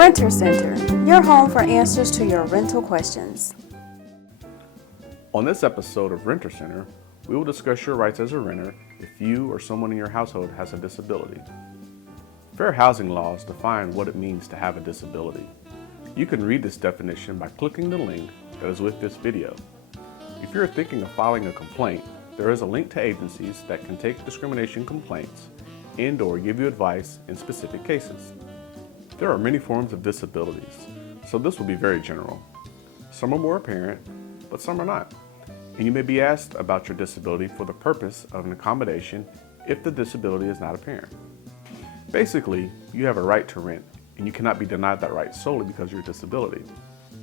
Renter Center, your home for answers to your rental questions. On this episode of Renter Center, we will discuss your rights as a renter if you or someone in your household has a disability. Fair housing laws define what it means to have a disability. You can read this definition by clicking the link that is with this video. If you're thinking of filing a complaint, there is a link to agencies that can take discrimination complaints and/or give you advice in specific cases. There are many forms of disabilities, so this will be very general. Some are more apparent, but some are not. And you may be asked about your disability for the purpose of an accommodation if the disability is not apparent. Basically, you have a right to rent, and you cannot be denied that right solely because of your disability.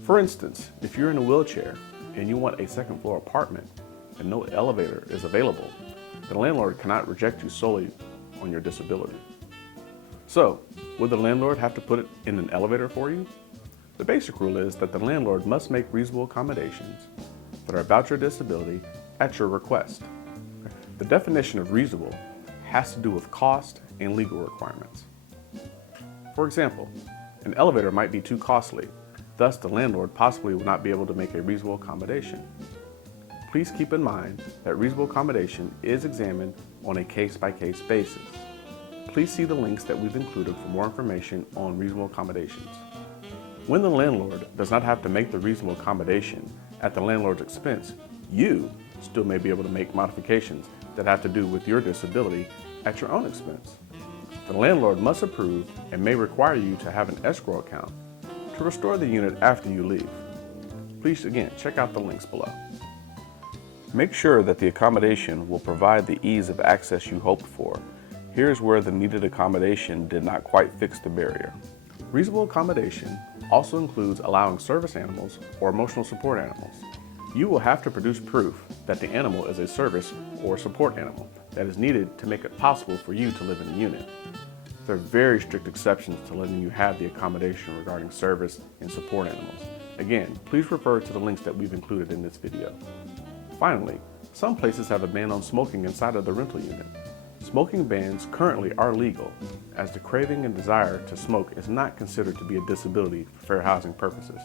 For instance, if you're in a wheelchair and you want a second floor apartment and no elevator is available, the landlord cannot reject you solely on your disability. So, would the landlord have to put it in an elevator for you? The basic rule is that the landlord must make reasonable accommodations that are about your disability at your request. The definition of reasonable has to do with cost and legal requirements. For example, an elevator might be too costly, thus the landlord possibly will not be able to make a reasonable accommodation. Please keep in mind that reasonable accommodation is examined on a case-by-case basis. Please see the links that we've included for more information on reasonable accommodations. When the landlord does not have to make the reasonable accommodation at the landlord's expense, you still may be able to make modifications that have to do with your disability at your own expense. The landlord must approve and may require you to have an escrow account to restore the unit after you leave. Please again check out the links below. Make sure that the accommodation will provide the ease of access you hoped for. Here's where the needed accommodation did not quite fix the barrier. Reasonable accommodation also includes allowing service animals or emotional support animals. You will have to produce proof that the animal is a service or support animal that is needed to make it possible for you to live in the unit. There are very strict exceptions to letting you have the accommodation regarding service and support animals. Again, please refer to the links that we've included in this video. Finally, some places have a ban on smoking inside of the rental unit. Smoking bans currently are legal, as the craving and desire to smoke is not considered to be a disability for fair housing purposes.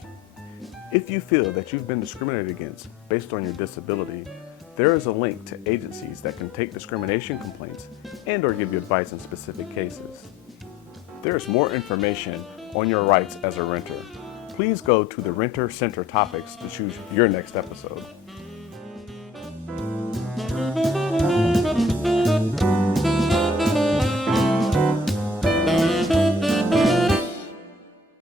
If you feel that you've been discriminated against based on your disability, there is a link to agencies that can take discrimination complaints and/or give you advice in specific cases. There is more information on your rights as a renter. Please go to the Renter Center topics to choose your next episode.